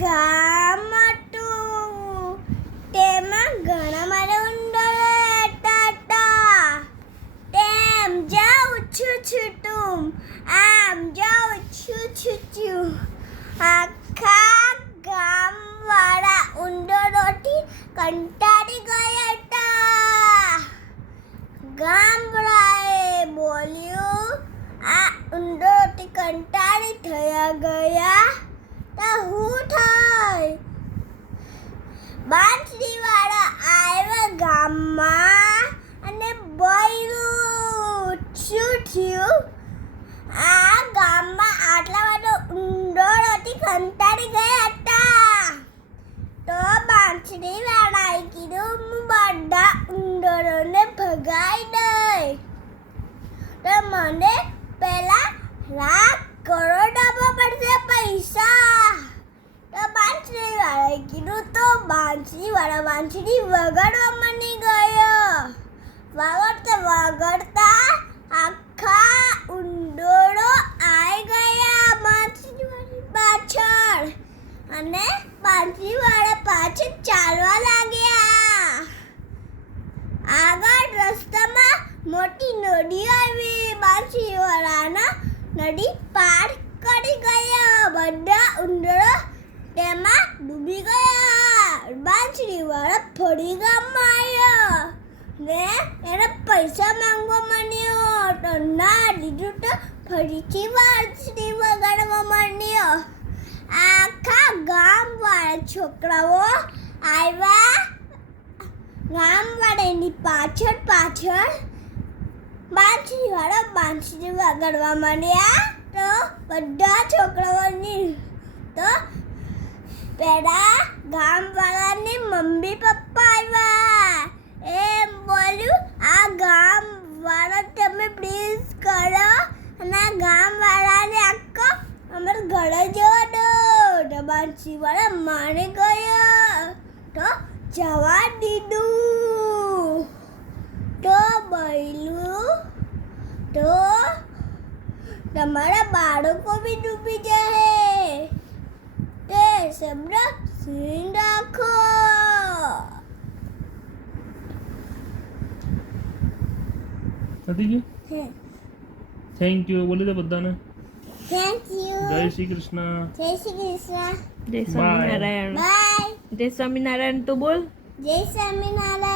ગામ હતું. તેમાં ઘણા મારા ઉંદરો રહેતા હતા. તેમ જાઉં છું આમ જાઉં છું આખા ગામવાળા ઉંદરોથી કંટાળી ગયા હતા. ગામવાળાએ બોલ્યું, આ ઉંદરોથી કંટાળી ગયા તો હું થાય? બાંસરીવાળા આવ્યા ગામમાં અને બોલ્યું, શું થયું? આ ગામમાં આટલા બધા ઉંદરોથી કંટાળી ગયા હતા. તો બાંસરીવાળાએ કીધું, હું બધા ઉંદરોને ભગાઈ દઈ. તો મને પહેલા લાખ કરોડ આપવા પડશે પૈસા. તો બાંસરીવાળાએ કીધું. તો બાંસરીવાળા બાંસરી વગાડવા માંડી ગયો. વગાડતા આખા ઉંદરો આવી ગયા બાંસરીવાળી પાછળ અને બાંસરીવાળા પાછળ ચાલવા લાગ્યા. આગળ રસ્તામાં મોટી નદી આવી. બાંસરીવાળાના નદી પાર કરી ગયા. બધા ઉંદરો તેમાં ડૂબી ગયા. બાંસરીવાળા ફરી ગામમાં આવ્યો ને એને પૈસા માંગવા માંડ્યો. તો ના દીધું તો ફરીથી બાંસરી વગાડવા માંડ્યો. આખા ગામવાળા છોકરાઓ આવ્યા. ગામવાળાની પાછળ બાંસરીવાળા બાંસરી વગાડવા માંડ્યા. તો બધા છોકરાઓની તો પેલા ગામવાળાની મમ્મી પપ્પા આવ્યા. એમ બોલ્યું, આ ગામવાળા તમે પ્લીઝ કરો અને આ ગામવાળાને આખો અમારા ઘરે જવા દો. તો બાંસરીવાળા માની ગયો તો જવા દીધું. તો બોલ્યું, તો તમારા બાળકો બી ડૂબી જાય તે શબ્દ સીન રાખો. પતી ગયું? થેન્ક યુ બોલી દે બધાને. Thank you. જય શ્રી કૃષ્ણ. જય શ્રી કૃષ્ણ. જય સ્વામિનારાયણ. બાય. જય સ્વામિનારાયણ તો બોલ. જય સ્વામિનારાયણ.